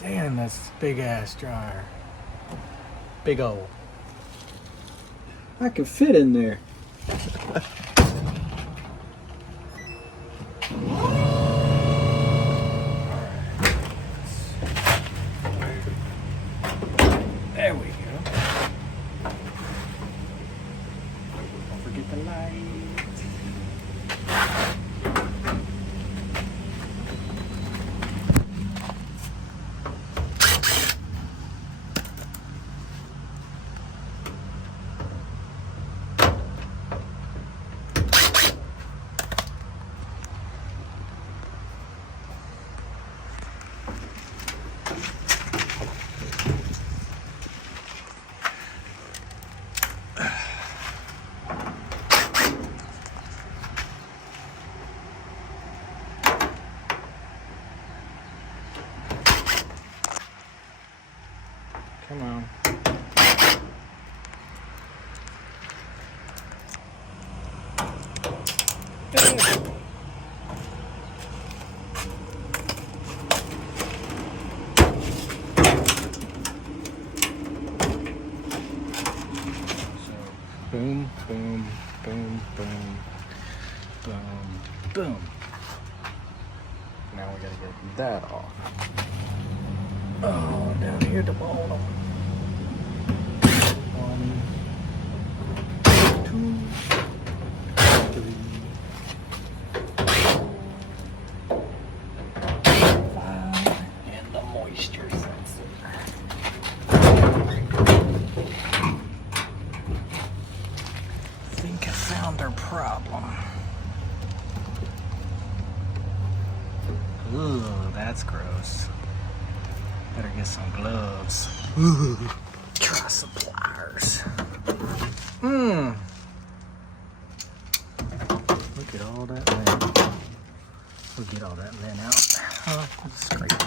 Damn, that's big ass dryer. Big old. I can fit in there. There we go. Don't forget the light. Come on. Boom, boom, boom, boom, boom, boom. Now we gotta get that off. Oh, down here at the bottom. 1, 2, 3, 5, and the moisture sensor. I think I found our problem. Ooh, that's gross. Better get some gloves. Ooh, try some pliers. Look at all that lint. We'll get all that lint out. Oh, let's scrape it.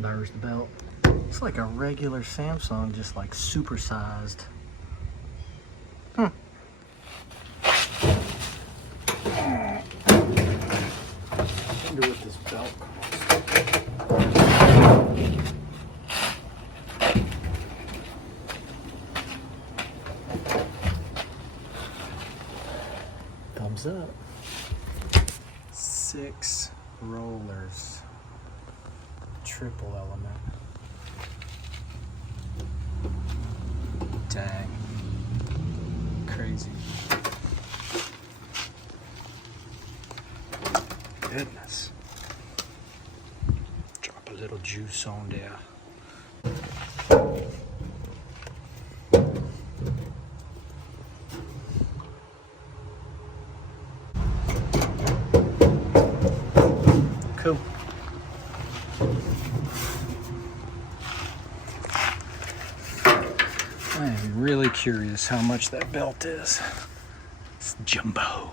There's the belt. It's like a regular Samsung, just like supersized. I wonder what this belt costs. Thumbs up. 6 rollers. Triple element. Dang. Crazy. Goodness. Drop a little juice on there. Cool. I am really curious how much that belt is. It's jumbo.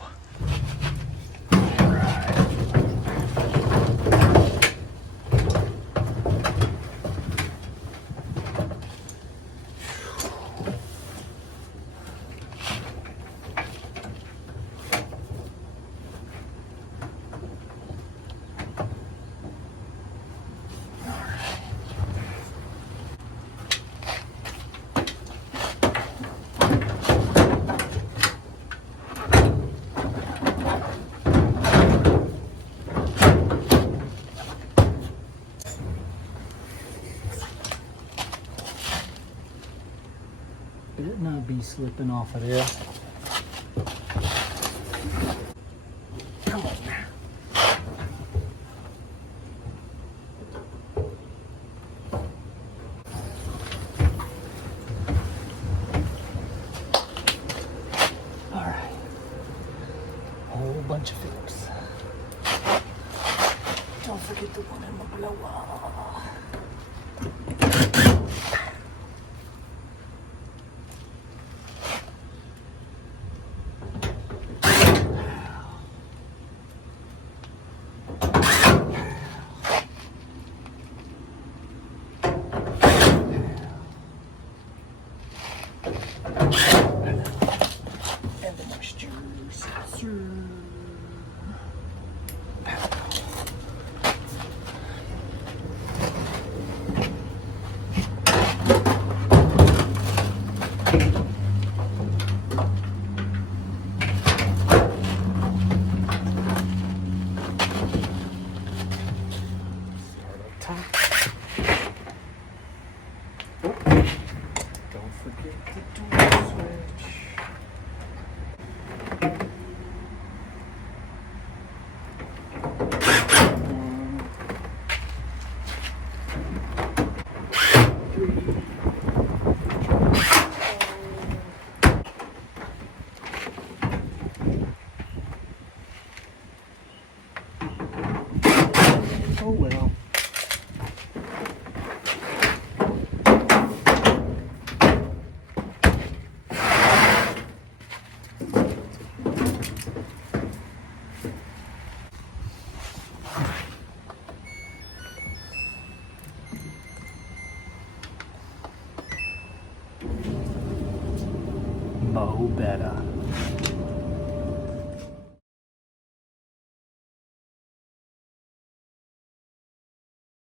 Better not be slipping off of there. Come on now. All right. Whole bunch of Phillips. Don't forget the one in the blower. And the moistures. Start up top. Oh, don't forget the door switch. Oh well. Mo better.